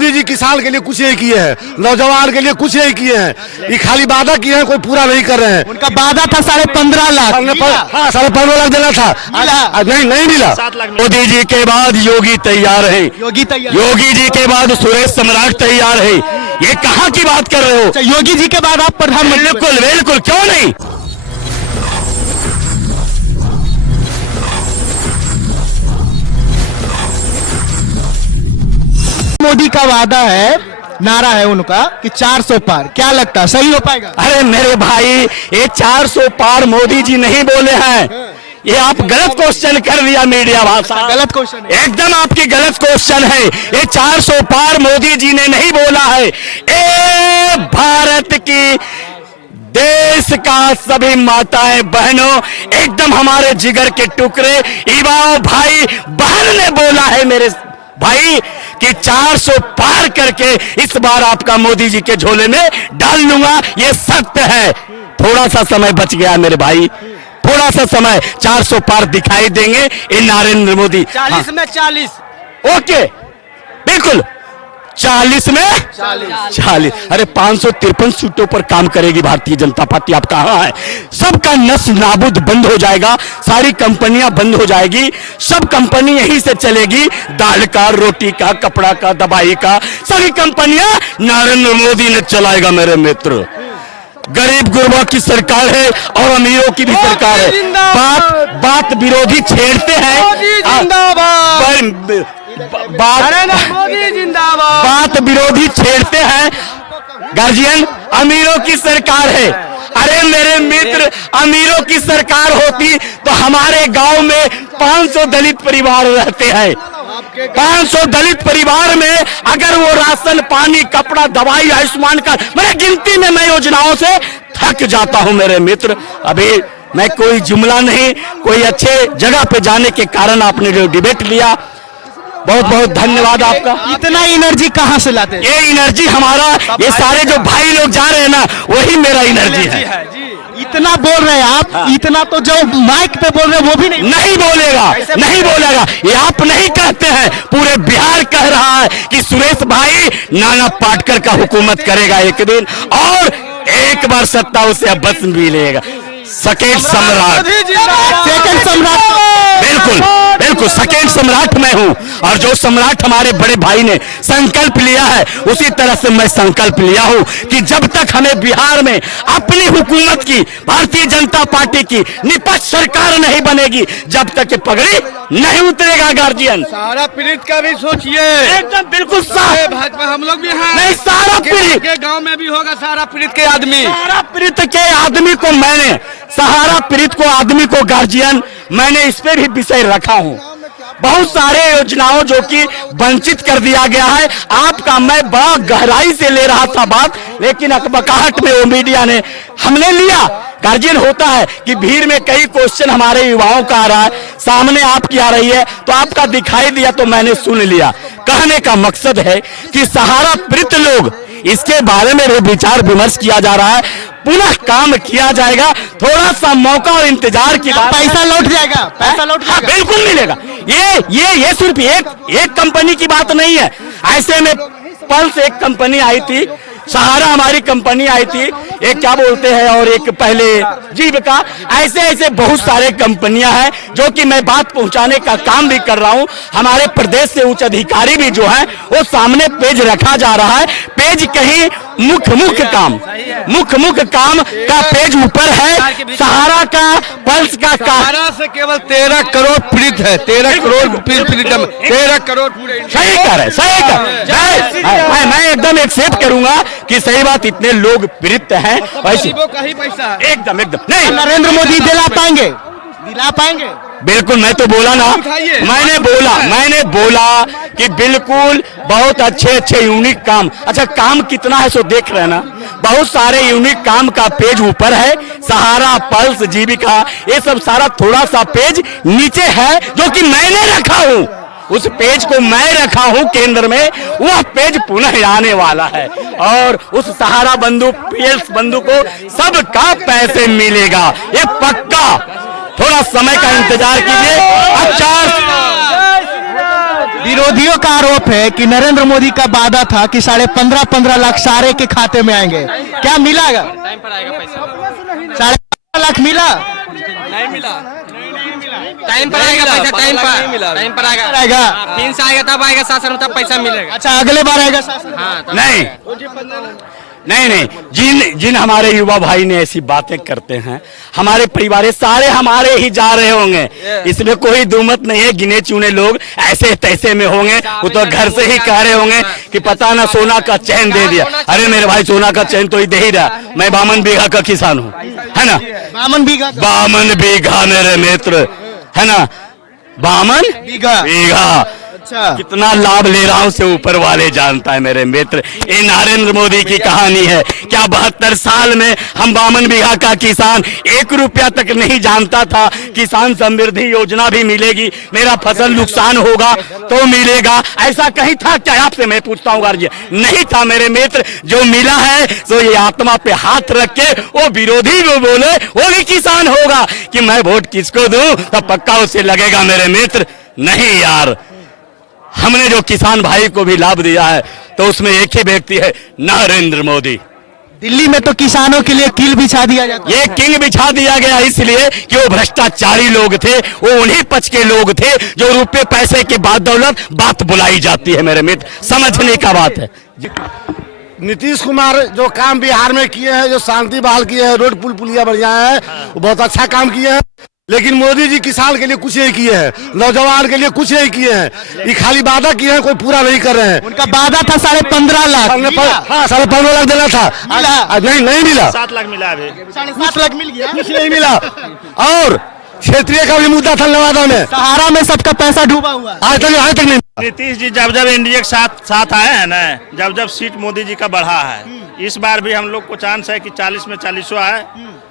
मोदी जी किसान के लिए कुछ नहीं किए हैं, नौजवान के लिए कुछ नहीं किए हैं। ये खाली वादा किए हैं, कोई पूरा नहीं कर रहे हैं। उनका वादा था 15.5 लाख। हाँ 15.5 लाख देना था, नहीं मिला। मोदी जी के बाद योगी तैयार है, योगी जी के बाद सुरेश सम्राट तैयार है। ये कहाँ की बात कर रहे हो? योगी जी के बाद आप प्रधानमंत्री। बिल्कुल बिल्कुल, क्यों नहीं। मोदी का वादा है, नारा है उनका कि 400 पार, क्या लगता है सही हो पाएगा? अरे मेरे भाई, ये 400 पार मोदी जी नहीं बोले हैं। ये आप गलत क्वेश्चन कर दिया, मीडिया भाषा गलत क्वेश्चन है, एकदम आपकी गलत क्वेश्चन है। ये 400 पार मोदी जी ने नहीं बोला है। ए भारत की देश का सभी माताएं बहनों, एकदम हमारे जिगर के टुकड़े युवाओं भाई बहन ने बोला है मेरे भाई कि 400 पार करके इस बार आपका मोदी जी के झोले में डाल लूंगा। ये सत्य है। थोड़ा सा समय बच गया मेरे भाई, थोड़ा सा समय, 400 पार दिखाई देंगे ये नरेंद्र मोदी। 40 में 40। ओके बिल्कुल, 40 में 40। अरे 553 सीटों पर काम करेगी भारतीय जनता पार्टी। आप कहां है? सबका नस नाबूद बंद हो जाएगा, सारी कंपनियां बंद हो जाएगी, सब कंपनी यहीं से चलेगी, दाल का, रोटी का, कपड़ा का, दवाई का, सभी कंपनियां नरेंद्र मोदी ने चलाएगा मेरे मित्र। गरीब गुरबा की सरकार है और अमीरों की भी सरकार है। बात विरोधी छेड़ते हैं, बात विरोधी छेड़ते हैं। गार्जियन, अमीरों की सरकार है। अरे मेरे मित्र, अमीरों की सरकार होती तो हमारे गांव में 500 दलित परिवार रहते हैं। 500 दलित परिवार में अगर वो राशन, पानी, कपड़ा, दवाई, आयुष्मान कार्ड, मेरे गिनती में मैं योजनाओं से थक जाता हूं मेरे मित्र। अभी मैं कोई जुमला नहीं, कोई अच्छे जगह पे जाने के कारण आपने जो डिबेट लिया, बहुत बहुत धन्यवाद आपका। इतना एनर्जी कहाँ से लाते हैं? ये एनर्जी हमारा, ये सारे जो भाई लोग जा रहे हैं ना, वही मेरा एनर्जी है। इतना बोल रहे हैं आप, हाँ। इतना तो जो माइक पे बोल रहे हैं वो भी नहीं बोलेगा, नहीं बोलेगा। ये आप नहीं कहते हैं, पूरे बिहार कह रहा है कि सुरेश भाई नाना पाटकर का हुकूमत करेगा एक दिन, और एक बार सत्ता उसे बस मिलेगा। सेकेंड सम्राट, सेकंड सम्राट, बिल्कुल बिल्कुल सेकेंड सम्राट मैं हूं। और जो सम्राट हमारे बड़े भाई ने संकल्प लिया है, उसी तरह से मैं संकल्प लिया हूं कि जब तक हमें बिहार में अपनी हुकूमत की, भारतीय जनता पार्टी की निपक्ष सरकार नहीं बनेगी, जब तक ये पगड़ी नहीं उतरेगा। गार्जियन, सारा पीड़ित का भी सोचिए, एकदम बिल्कुल साफ। भाजपा हम लोग भी हैं, नहीं, सारा पीड़ित के गांव में भी होगा, सारा पीड़ित के आदमी, सारा पीड़ित के आदमी को मैंने, सहारा पीड़ित को आदमी को गार्जियन, मैंने इस पे भी विषय रखा हूं। बहुत सारे योजनाओं जो कि वंचित कर दिया गया है, आपका मैं बड़ा गहराई से ले रहा था बात, लेकिन अकबकाहट में वो मीडिया ने हमने लिया। गार्जियन, होता है कि भीड़ में कई क्वेश्चन हमारे युवाओं का आ रहा है, सामने आपकी आ रही है, तो आपका दिखाई दिया तो मैंने सुन लिया। कहने का मकसद है कि सहारा पीड़ित लोग, इसके बारे में भी विचार विमर्श किया जा रहा है, पुनः काम किया जाएगा। थोड़ा सा मौका और इंतजार की बात। पैसा लौट जाएगा, पैसा लौट जाएगा, बिल्कुल मिलेगा। ये सिर्फ एक कंपनी की बात नहीं है। ऐसे में पल्स एक कंपनी आई थी, सहारा हमारी कंपनी आई थी, एक क्या बोलते हैं, और एक पहले जीविका, ऐसे ऐसे बहुत सारे कंपनियां हैं जो कि मैं बात पहुंचाने का काम भी कर रहा हूं। हमारे प्रदेश से उच्च अधिकारी भी जो है वो सामने पेज रखा जा रहा है। पेज कहीं मुख्य काम का पेज ऊपर है। सहारा का, पल्स का सहारा से केवल 13 करोड़ पीड़ित है, 13 करोड़ पीड़ित, 13 करोड़ पूरे। सही कर है, सही कर। मैं एकदम एक्सेप्ट करूंगा कि सही बात, इतने लोग पीड़ित हैं, वैसे का ही पैसा एकदम नहीं। नरेंद्र मोदी दिला पाएंगे, बिल्कुल। मैं तो बोला ना, मैंने बोला कि बिल्कुल बहुत अच्छे यूनिक काम। अच्छा, काम कितना है सो देख रहे हैं ना, बहुत सारे यूनिक काम का पेज ऊपर है। सहारा, पल्स, जीविका, ये सब सारा थोड़ा सा पेज नीचे है जो कि मैंने रखा हूं। उस पेज को मैं रखा हूं केंद्र में, वह पेज पुनः आने वाला है। और उस सहारा बंधु, पीएल्स बंधु को सबका पैसे मिलेगा, ये पक्का। थोड़ा समय का इंतजार कीजिए। विरोधियों का आरोप है कि नरेंद्र मोदी का वादा था कि 15.5 लाख सारे के खाते में आएंगे, क्या मिलागा? 15.5 लाख मिला? टाइम पर आएगा पैसा, टाइम पर आएगा। पिन से आएगा तब आएगा शासन, तब पैसा मिलेगा। अच्छा, अगले बार आएगा शासन? हाँ, नहीं नहीं नहीं, जिन हमारे युवा भाई ने ऐसी बातें करते हैं, हमारे परिवार सारे हमारे ही जा रहे होंगे, इसमें कोई दुमत नहीं है। गिने चुने लोग ऐसे तैसे में होंगे, वो तो घर से ही कह रहे होंगे कि पता ना सोना का चैन दे दिया। अरे मेरे भाई, सोना का चैन तो ही दे ही रहा। मैं 52 बीघा का किसान हूँ, है ना? 52 बीघा? 52 बीघा मेरे मित्र, है ना? 52 बीघा कितना लाभ ले रहा हूं से ऊपर वाले जानता है मेरे मित्र। ये नरेंद्र मोदी की कहानी है। क्या 72 साल में हम 52 बीघा का किसान 1 रुपया तक नहीं जानता था किसान समृद्धि योजना भी मिलेगी, मेरा फसल नुकसान होगा तो मिलेगा, ऐसा कहीं था क्या? आपसे मैं पूछता हूँ गार्जियन, नहीं था मेरे मित्र। जो मिला है तो ये आत्मा पे हाथ रख के वो विरोधी वो बोले वो भी किसान होगा कि मैं वोट किसको दूं, तब पक्का उसे लगेगा मेरे मित्र। नहीं यार, हमने जो किसान भाई को भी लाभ दिया है तो उसमें एक ही व्यक्ति है, नरेंद्र मोदी। दिल्ली में तो किसानों के लिए कील बिछा दिया जाता है। ये किंग बिछा दिया गया इसलिए कि वो भ्रष्टाचारी लोग थे, वो उन्हीं पक्ष के लोग थे जो रुपए पैसे के बाद दौलत बात बुलाई जाती है मेरे मित्र, समझने का बात है। नीतीश कुमार जो काम बिहार में किए हैं, जो शांति बहाल किए हैं, रोड पुल पुलिया बढ़िया है, वो बहुत अच्छा काम किए हैं। लेकिन मोदी जी किसान के लिए कुछ नहीं किए हैं, नौजवान के लिए कुछ नहीं किए हैं। ये खाली वादा किए हैं, कोई पूरा नहीं कर रहे हैं। उनका वादा था 15.5 लाख। हाँ, 15.5 लाख देना था, नहीं मिला। 7 लाख मिला, अभी 7 लाख मिल गया, कुछ नहीं मिला। और क्षेत्रीय का भी मुद्दा था नवादा में, सहारा में सबका पैसा डूबा हुआ, आज तक नहीं। नीतीश जी जब एनडीए के साथ आए हैं ना, जब सीट मोदी जी का बढ़ा है, इस बार भी हम लोग को चांस है कि 40 में 40 आए।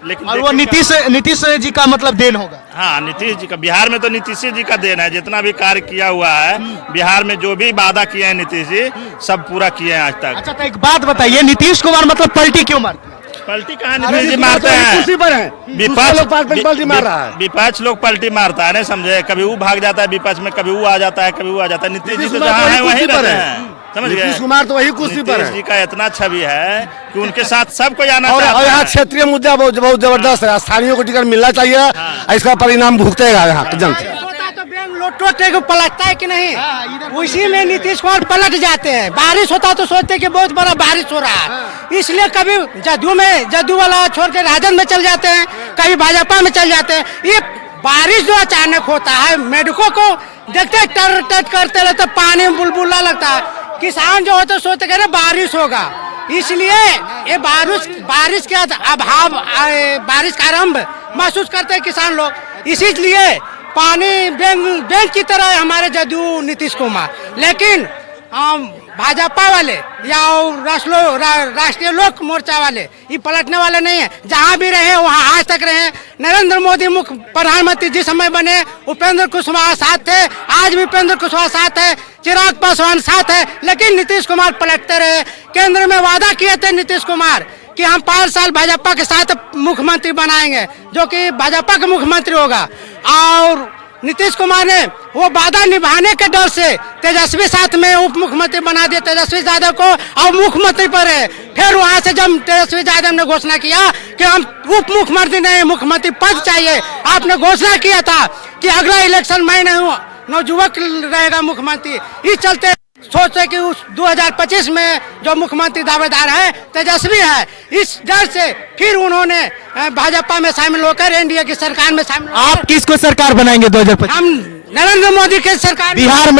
लेकिन और वो नीतीश जी का मतलब देन होगा। हाँ, नीतीश जी का, बिहार में तो नीतीश जी का देन है। जितना भी कार्य किया हुआ है बिहार में, जो भी वादा किए हैं नीतीश जी, सब पूरा किए हैं आज तक। अच्छा, तो एक बात बताइए, नीतीश कुमार मतलब पलटी क्यों मारते हैं? पलटी कहाँ नीतीश जी मारते हैं? विपक्ष लोग पलटी मारता है, नहीं समझे? कभी वो भाग जाता है विपक्ष में, कभी वो आ जाता है, कभी वो आ जाता है। नीतीश जी तो जहाँ है वहीं रहते हैं, समझ गए? नीतीश कुमार तो वही कुर्सी पर है। जी का इतना छवि है कि उनके साथ सब कोई आना और चाहता यहाँ है। क्षेत्रीय मुद्दा बहुत जबरदस्त है। स्थानीय को टिकट मिलना चाहिए, इसका परिणाम भुगतेगा यहाँ जनता। लोटे को पलटता है कि नहीं, उसी में नीतीश कुमार पलट जाते हैं। बारिश होता तो सोचते कि बहुत बड़ा बारिश हो रहा है, इसलिए कभी जदयू वाला छोड़ के राजद में चल जाते हैं, कभी भाजपा में चल जाते हैं। ये बारिश जो अचानक होता है, मेढकों को देखते टर करते रहते, पानी में बुलबुला लगता है। किसान जो होते सोचते कह रहे बारिश होगा, इसलिए ये बारिश के अभाव, बारिश का आरंभ महसूस करते हैं किसान लोग। इसीलिए पानी बैंक की तरह है हमारे जदयू नीतीश कुमार। लेकिन भाजपा वाले या राष्ट्रीय लोक मोर्चा वाले ये पलटने वाले नहीं है। जहाँ भी रहे वहाँ आज तक रहे। नरेंद्र मोदी मुख्य प्रधानमंत्री जिस समय बने, उपेंद्र कुशवाहा साथ थे, आज भी उपेंद्र कुशवाहा साथ है, चिराग पासवान साथ है, लेकिन नीतीश कुमार पलटते रहे। केंद्र में वादा किए थे नीतीश कुमार कि हम 5 साल भाजपा के साथ मुख्यमंत्री बनाएंगे, जो कि भाजपा का मुख्यमंत्री होगा। और नीतीश कुमार ने वो वादा निभाने के डर से तेजस्वी साथ में उप मुख्यमंत्री बना दिया तेजस्वी यादव को, और मुख्यमंत्री पर है। फिर वहां से जब तेजस्वी यादव ने घोषणा किया कि हम उप मुख्यमंत्री नहीं, मुख्यमंत्री पद चाहिए, आपने घोषणा किया था कि अगला इलेक्शन मैं नहीं हूँ, नवयुवक रहेगा मुख्यमंत्री। इस चलते सोचे कि उस 2025 में जो मुख्यमंत्री दावेदार है तेजस्वी है, इस डर से फिर उन्होंने भाजपा में शामिल होकर एनडीए की सरकार में शामिल। आप किसको सरकार बनाएंगे 2025? हम नरेंद्र मोदी की सरकार। बिहार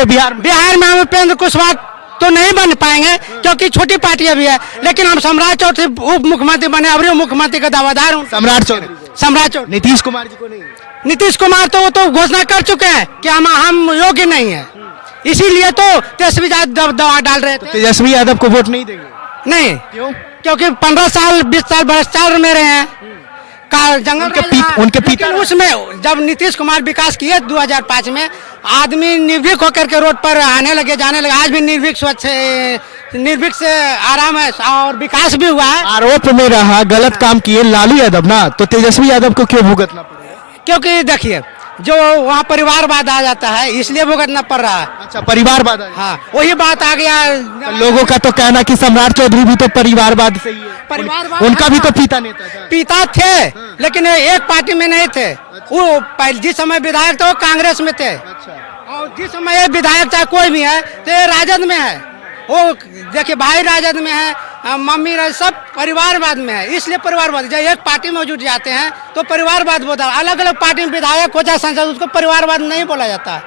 में हम उपेंद्र कुशवाहा तो नहीं बन पाएंगे क्योंकि छोटी पार्टी अभी है, लेकिन हम सम्राट चौधरी उप मुख्यमंत्री बने, अभी मुख्यमंत्री का दावेदार हूँ। सम्राट चौधरी नीतीश कुमार जी को नहीं। नीतीश कुमार तो वो तो घोषणा कर चुके हैं कि हम योग्य नहीं है, इसीलिए तो तेजस्वी यादव दवा डाल रहे थे। तेजस्वी यादव को वोट नहीं देंगे? नहीं, क्यों? क्योंकि 15 साल 20 साल भ्रष्टाचार में रहे हैं, जंगल उनके पिता। उसमें जब नीतीश कुमार विकास किए 2005 में, आदमी निर्भीक होकर के रोड पर आने लगे, जाने लगे। आज भी निर्भीक से आराम है और विकास भी हुआ है। आरोप में रहा गलत काम किए लालू यादव ना, तो तेजस्वी यादव को क्यों भुगतना पड़ेगा? क्योंकि देखिए जो वहाँ परिवारवाद आ जाता है, इसलिए भुगतना पड़ रहा है। अच्छा, परिवारवाद। हाँ, वही बात आ गया। लोगों का तो कहना कि सम्राट चौधरी भी तो परिवारवाद से ही है। परिवारवाद, उनका भी तो पिता नेता था। पिता थे, लेकिन एक पार्टी में नहीं थे। वो जिस समय विधायक थे वो कांग्रेस में थे, और जिस समय ये विधायक चाहे कोई भी है तो ये राजद में है। वो देखिए, भाई राजद में है, मम्मी सब परिवारवाद में है, इसलिए परिवारवाद। जब एक पार्टी में जुट जाते हैं तो परिवारवाद बोलता है। अलग अलग पार्टी में विधायक हो चाहे सांसद, उसको परिवारवाद नहीं बोला जाता।